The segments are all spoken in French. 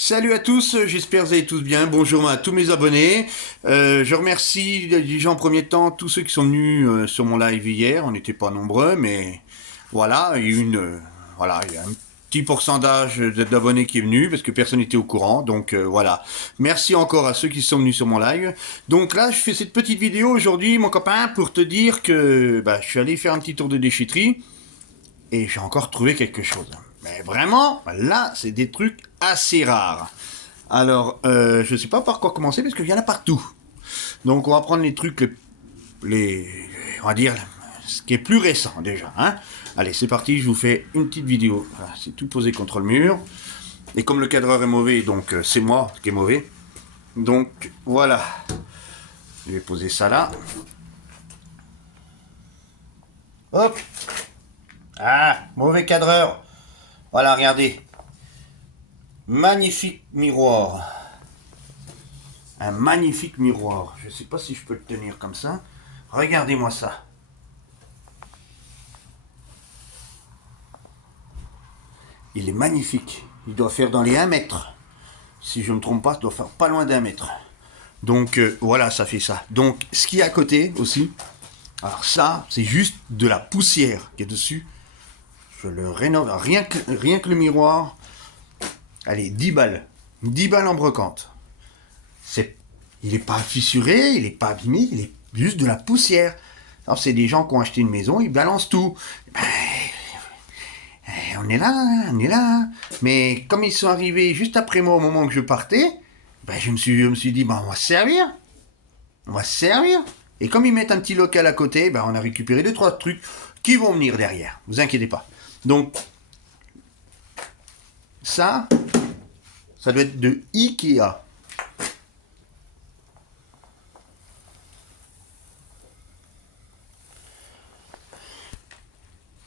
Salut à tous, j'espère que vous allez tous bien. Bonjour à tous mes abonnés. Je remercie déjà en premier temps tous ceux qui sont venus sur mon live hier. On n'était pas nombreux, mais voilà, il y a un petit pourcentage d'abonnés qui est venu parce que personne n'était au courant. Donc voilà. Merci encore à ceux qui sont venus sur mon live. Donc là, je fais cette petite vidéo aujourd'hui, mon copain, pour te dire que je suis allé faire un petit tour de déchetterie et j'ai encore trouvé quelque chose. Mais vraiment, là, c'est des trucs assez rares. Alors, je sais pas par quoi commencer parce qu'il y en a partout. Donc, on va prendre les trucs, on va dire, ce qui est plus récent déjà. Hein. Allez, c'est parti, je vous fais une petite vidéo. Voilà, c'est tout posé contre le mur. Et comme le cadreur est mauvais, donc c'est moi qui est mauvais. Donc, voilà. Je vais poser ça là. Hop. Ah, mauvais cadreur. Voilà, regardez. Magnifique miroir. Un magnifique miroir. Je ne sais pas si je peux le tenir comme ça. Regardez-moi ça. Il est magnifique. Il doit faire dans les 1 mètre. Si je ne me trompe pas, il doit faire pas loin d'1 mètre. Donc voilà, ça fait ça. Donc ce qui est à côté aussi. Alors ça, c'est juste de la poussière qui est dessus. Je le rénove. Rien que le miroir. Allez, 10 balles. 10 balles en brocante. Il n'est pas fissuré, il n'est pas abîmé, il est juste de la poussière. Alors, c'est des gens qui ont acheté une maison, ils balancent tout. On est là, on est là. Mais comme ils sont arrivés juste après moi au moment que je partais, je me suis dit, on va se servir. On va se servir. Et comme ils mettent un petit local à côté, on a récupéré 2-3 trucs qui vont venir derrière. Vous inquiétez pas. Donc, ça doit être de Ikea.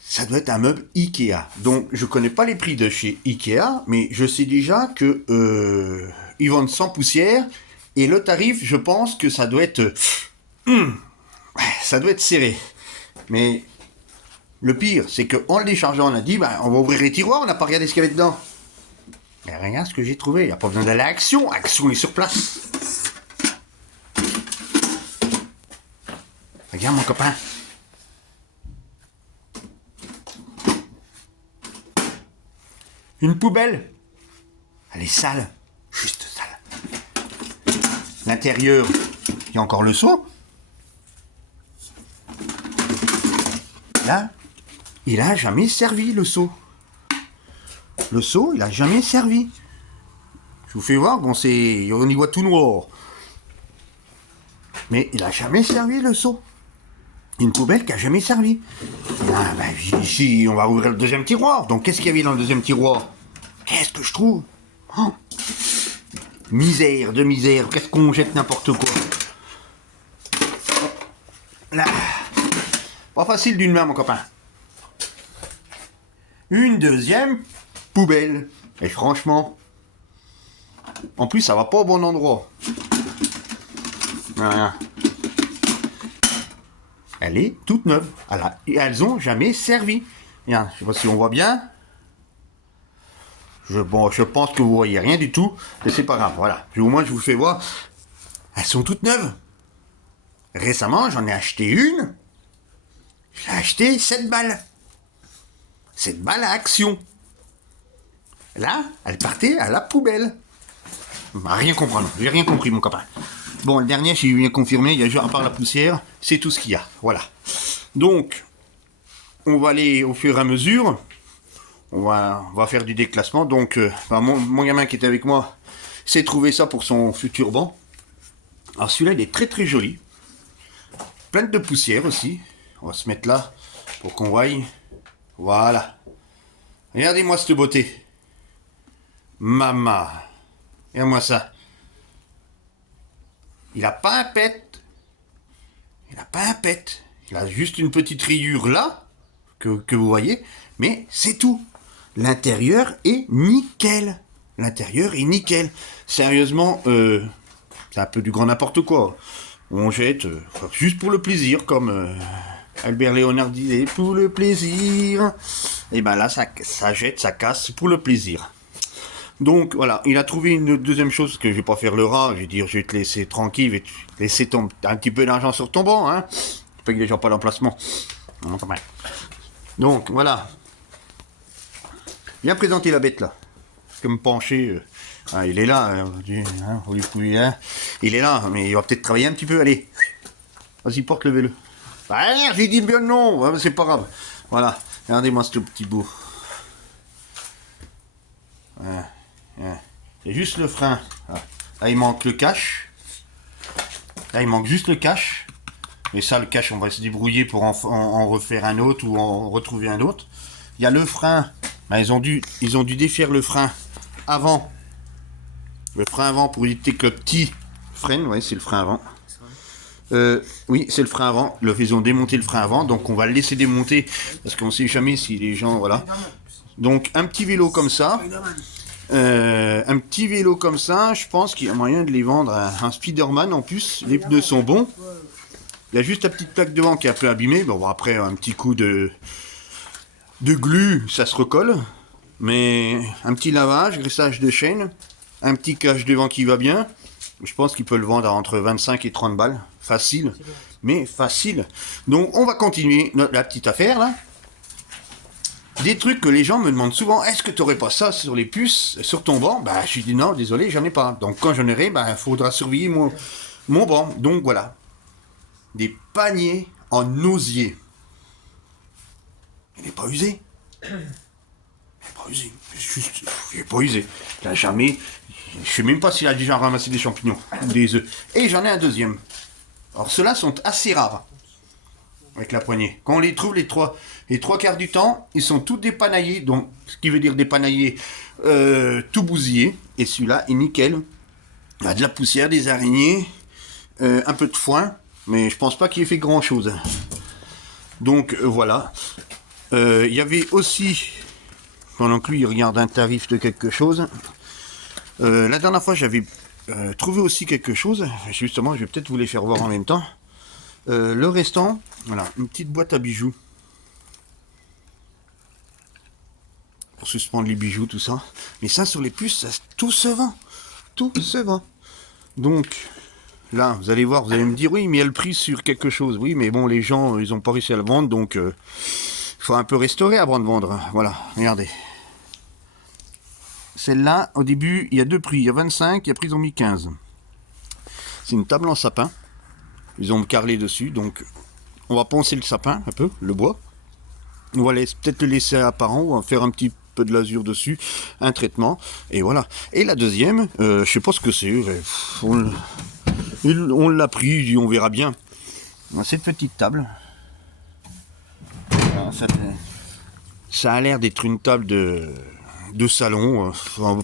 Ça doit être un meuble Ikea. Donc, je connais pas les prix de chez Ikea, mais je sais déjà que ils vendent sans poussière. Et le tarif, je pense que ça doit être... ça doit être serré. Mais le pire, c'est qu'en le déchargeant, on a dit, on va ouvrir les tiroirs, on n'a pas regardé ce qu'il y avait dedans. Mais regarde ce que j'ai trouvé. Il n'y a pas besoin d'aller à Action. Action est sur place. Regarde mon copain. Une poubelle. Elle est sale. Juste sale. L'intérieur, il y a encore le seau. Là, il a jamais servi le seau. Le seau, il a jamais servi. Je vous fais voir, on y voit tout noir. Mais il a jamais servi le seau. Une poubelle qui a jamais servi. Là, ici, on va ouvrir le deuxième tiroir. Donc, qu'est-ce qu'il y avait dans le deuxième tiroir? Qu'est-ce que je trouve? Misère de misère. Qu'est-ce qu'on jette n'importe quoi? Là. Pas facile d'une main, mon copain. Une deuxième poubelle. Et franchement, en plus, ça va pas au bon endroit. Voilà. Elle est toute neuve. Elles ont jamais servi. Regarde, je sais pas si on voit bien. Je pense que vous voyez rien du tout. Mais c'est pas grave, voilà. Puis au moins, je vous fais voir. Elles sont toutes neuves. Récemment, j'en ai acheté une. J'ai acheté 7 balles. 7 balles à Action. Là, elle partait à la poubelle. Rien comprendre. J'ai rien compris, mon copain. Bon, le dernier, j'ai bien confirmé, il y a juste à part la poussière, c'est tout ce qu'il y a. Voilà. Donc, on va aller au fur et à mesure. On va faire du déclassement. Donc, mon gamin qui était avec moi s'est trouvé ça pour son futur banc. Alors, celui-là, il est très très joli. Plein de poussière aussi. On va se mettre là pour qu'on voie. Voilà. Regardez-moi cette beauté. Maman. Regarde-moi ça. Il a pas un pet. Il a pas un pet. Il a juste une petite rayure là, que vous voyez, mais c'est tout. L'intérieur est nickel. L'intérieur est nickel. Sérieusement, c'est un peu du grand n'importe quoi. On jette juste pour le plaisir, comme Albert Léonard disait, pour le plaisir. Et là, ça jette, ça casse pour le plaisir. Donc voilà, il a trouvé une deuxième chose, parce que je vais pas faire le rat, je vais dire je vais te laisser tranquille, je vais te laisser un petit peu d'argent sur ton banc, hein. Je paye déjà pas l'emplacement. Donc voilà. Viens présenter la bête là. Comme penché. Il est là, vous lui pouvez, hein. Il est là, mais il va peut-être travailler un petit peu, allez. Vas-y, porte le vélo. Ah, j'ai dit bien non, c'est pas grave. Voilà, regardez-moi ce petit bout. C'est juste le frein. Là, il manque le cache. Là, il manque juste le cache. Mais ça, le cache, on va se débrouiller pour en refaire un autre ou en retrouver un autre. Il y a le frein. Ben, ils ont dû défaire le frein avant. Le frein avant pour éviter que le petit freine. Ouais, c'est le frein avant. Oui, c'est le frein avant. Ils ont démonté le frein avant. Donc, on va le laisser démonter. Parce qu'on ne sait jamais si les gens... Voilà. Donc, un petit vélo comme ça. Un petit vélo comme ça, je pense qu'il y a moyen de les vendre à un Spider-Man en plus. Les pneus sont bons. Il y a juste la petite plaque devant qui est un peu abîmée. Bon, après, un petit coup de glu, ça se recolle. Mais un petit lavage, graissage de chaîne, un petit cache devant qui va bien. Je pense qu'il peut le vendre à entre 25 et 30 balles. Facile. Mais facile. Donc, on va continuer la petite affaire, là. Des trucs que les gens me demandent souvent, est-ce que tu n'aurais pas ça sur les puces, sur ton banc? Bah, je dis non, désolé, j'en ai pas. Donc, quand j'en aurai, bah, il faudra surveiller mon banc. Donc, voilà. Des paniers en osier. Il n'est pas usé. Il n'est pas usé. Juste, il n'est pas usé. Il n'a jamais... Je ne sais même pas s'il a déjà ramassé des champignons, des œufs. Et j'en ai un deuxième. Alors, ceux-là sont assez rares. Avec la poignée. Quand on les trouve, les trois quarts du temps, ils sont tous dépanaillés. Donc, ce qui veut dire dépanaillés, tout bousillé. Et celui-là est nickel. Il y a de la poussière, des araignées, un peu de foin. Mais je pense pas qu'il ait fait grand-chose. Donc, voilà. Il y avait aussi, pendant que lui, il regarde un tarif de quelque chose. La dernière fois, j'avais trouvé aussi quelque chose. Justement, je vais peut-être vous les faire voir en même temps. Le restant, voilà, une petite boîte à bijoux. Pour suspendre les bijoux, tout ça. Mais ça, sur les puces, ça, tout se vend. Tout se vend. Donc, là, vous allez voir, vous allez me dire, oui, mais il y a le prix sur quelque chose. Oui, mais bon, les gens, ils n'ont pas réussi à le vendre, donc il faut un peu restaurer avant de vendre. Voilà, regardez. Celle-là, au début, il y a deux prix. Il y a 25, et après, ils ont mis 15. C'est une table en sapin. Ils ont carrelé dessus, donc on va poncer le sapin un peu, le bois. On va peut-être le laisser apparent, on va faire un petit peu de lasure dessus, un traitement, et voilà. Et la deuxième, je sais pas ce que c'est, on l'a pris, on verra bien. Cette petite table, ça a l'air d'être une table de salon,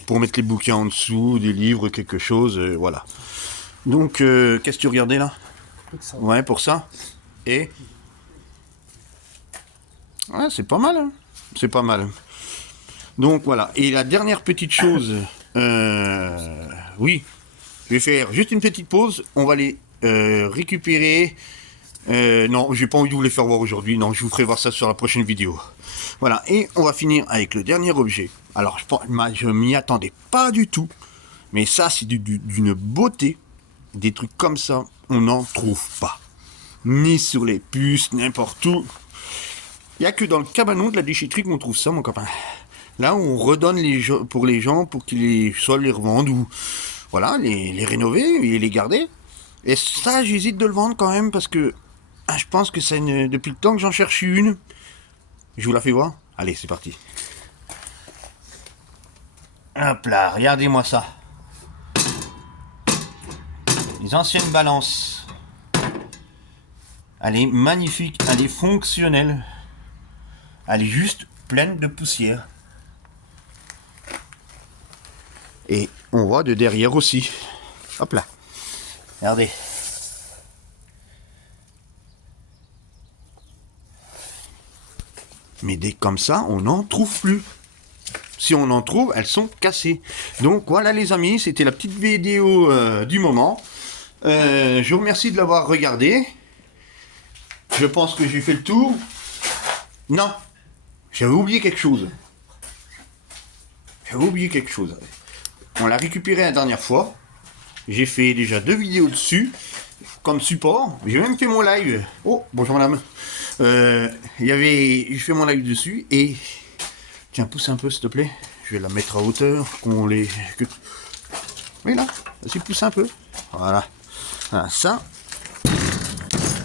pour mettre les bouquins en dessous, des livres, quelque chose, voilà. Donc, qu'est-ce que tu regardais là? Ouais, pour ça. Et ouais, c'est pas mal. Hein. C'est pas mal. Donc voilà. Et la dernière petite chose, oui, je vais faire juste une petite pause. On va les récupérer. Non, j'ai pas envie de vous les faire voir aujourd'hui. Non, je vous ferai voir ça sur la prochaine vidéo. Voilà. Et on va finir avec le dernier objet. Alors, je m'y attendais pas du tout. Mais ça, c'est d'une beauté. Des trucs comme ça, on n'en trouve pas. Ni sur les puces, n'importe où. Il n'y a que dans le cabanon de la déchetterie qu'on trouve ça, mon copain. Là, on redonne pour les gens pour qu'ils soit les revendent ou voilà, les rénover et les garder. Et ça, j'hésite de le vendre quand même parce que je pense que c'est depuis le temps que j'en cherche une. Je vous la fais voir. Allez, c'est parti. Hop là, regardez-moi ça. Les anciennes balances. Elle est magnifique, elle est fonctionnelle. Elle est juste pleine de poussière. Et on voit de derrière aussi. Hop là. Regardez. Mais dès comme ça, on n'en trouve plus. Si on en trouve, elles sont cassées. Donc voilà les amis, c'était la petite vidéo du moment. Je vous remercie de l'avoir regardé. Je pense que j'ai fait le tour. Non, j'avais oublié quelque chose. On l'a récupéré la dernière fois. J'ai fait déjà 2 vidéos dessus, comme support. J'ai même fait mon live. Oh, bonjour madame. J'ai fait mon live dessus et... Tiens, pousse un peu s'il te plaît. Je vais la mettre à hauteur, qu'on les... Oui là, vas-y, pousse un peu. Voilà. Ah, ça,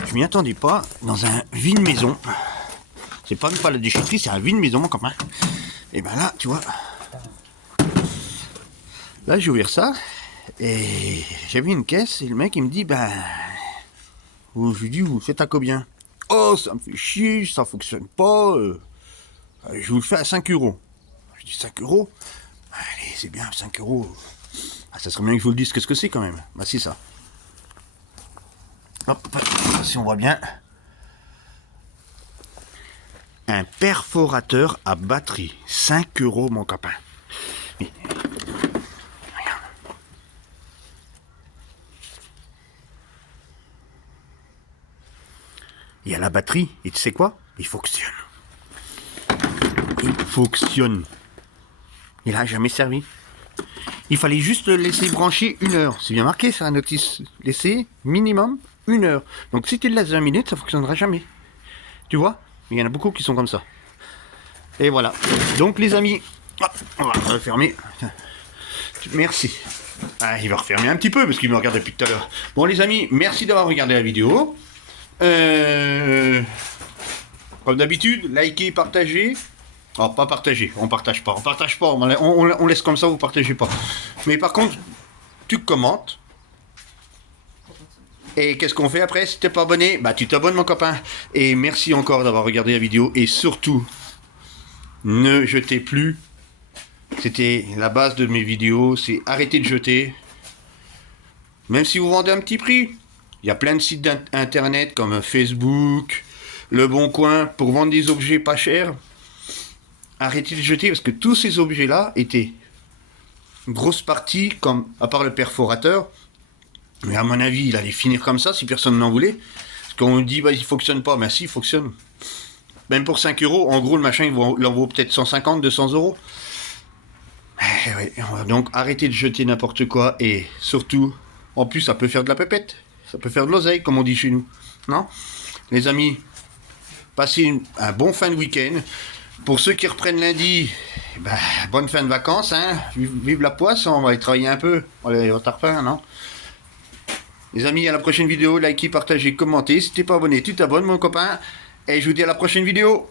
je m'y attendais pas dans un vide maison. C'est pas même pas la déchetterie, c'est un vide maison, mon copain. Et ben là, tu vois... Là, j'ai ouvert ça. Et j'avais une caisse et le mec il me dit je lui dis vous faites à combien? Oh ça me fait chier, ça fonctionne pas, je vous le fais à 5 euros. Je dis 5 euros? Allez c'est bien 5 euros. Ah, ça serait bien que je vous le dise qu'est-ce que c'est quand même. Bah c'est ça. Hop, si on voit bien. Un perforateur à batterie. 5 euros mon copain. Mais, il y a la batterie, et tu sais quoi? Il fonctionne. Il fonctionne. Il n'a jamais servi. Il fallait juste le laisser brancher 1 heure. C'est bien marqué ça, la notice. Laisser minimum 1 heure. Donc si tu le laisses 20 minutes, ça ne fonctionnera jamais. Tu vois? Il y en a beaucoup qui sont comme ça. Et voilà. Donc les amis, on va refermer. Merci. Ah, il va refermer un petit peu parce qu'il me regarde depuis tout à l'heure. Bon les amis, merci d'avoir regardé la vidéo. Comme d'habitude, likez, partagez. Oh, pas partager, on partage pas, on laisse comme ça, vous partagez pas. Mais par contre, tu commentes. Et qu'est-ce qu'on fait après si t'es pas abonné? Bah tu t'abonnes mon copain. Et merci encore d'avoir regardé la vidéo. Et surtout, ne jetez plus. C'était la base de mes vidéos, c'est arrêter de jeter. Même si vous vendez un petit prix. Il y a plein de sites internet comme Facebook, Le Bon Coin, pour vendre des objets pas chers. Arrêtez de jeter parce que tous ces objets-là étaient une grosse partie, comme à part le perforateur. Mais à mon avis, il allait finir comme ça si personne n'en voulait. Parce qu'on dit, il fonctionne pas. Mais si, il fonctionne. Même pour 5 euros, en gros, le machin, il en vaut peut-être 150, 200 euros. Ouais, donc, arrêtez de jeter n'importe quoi. Et surtout, en plus, ça peut faire de la pépette. Ça peut faire de l'oseille, comme on dit chez nous. Non? Les amis, passez un bon fin de week-end. Pour ceux qui reprennent lundi, bonne fin de vacances. Hein. Vive la poisse, on va y travailler un peu. On va aller au tarpin, non? Les amis, à la prochaine vidéo. Likez, partagez, commentez. Si t'es pas abonné, tu t'abonnes, mon copain. Et je vous dis à la prochaine vidéo.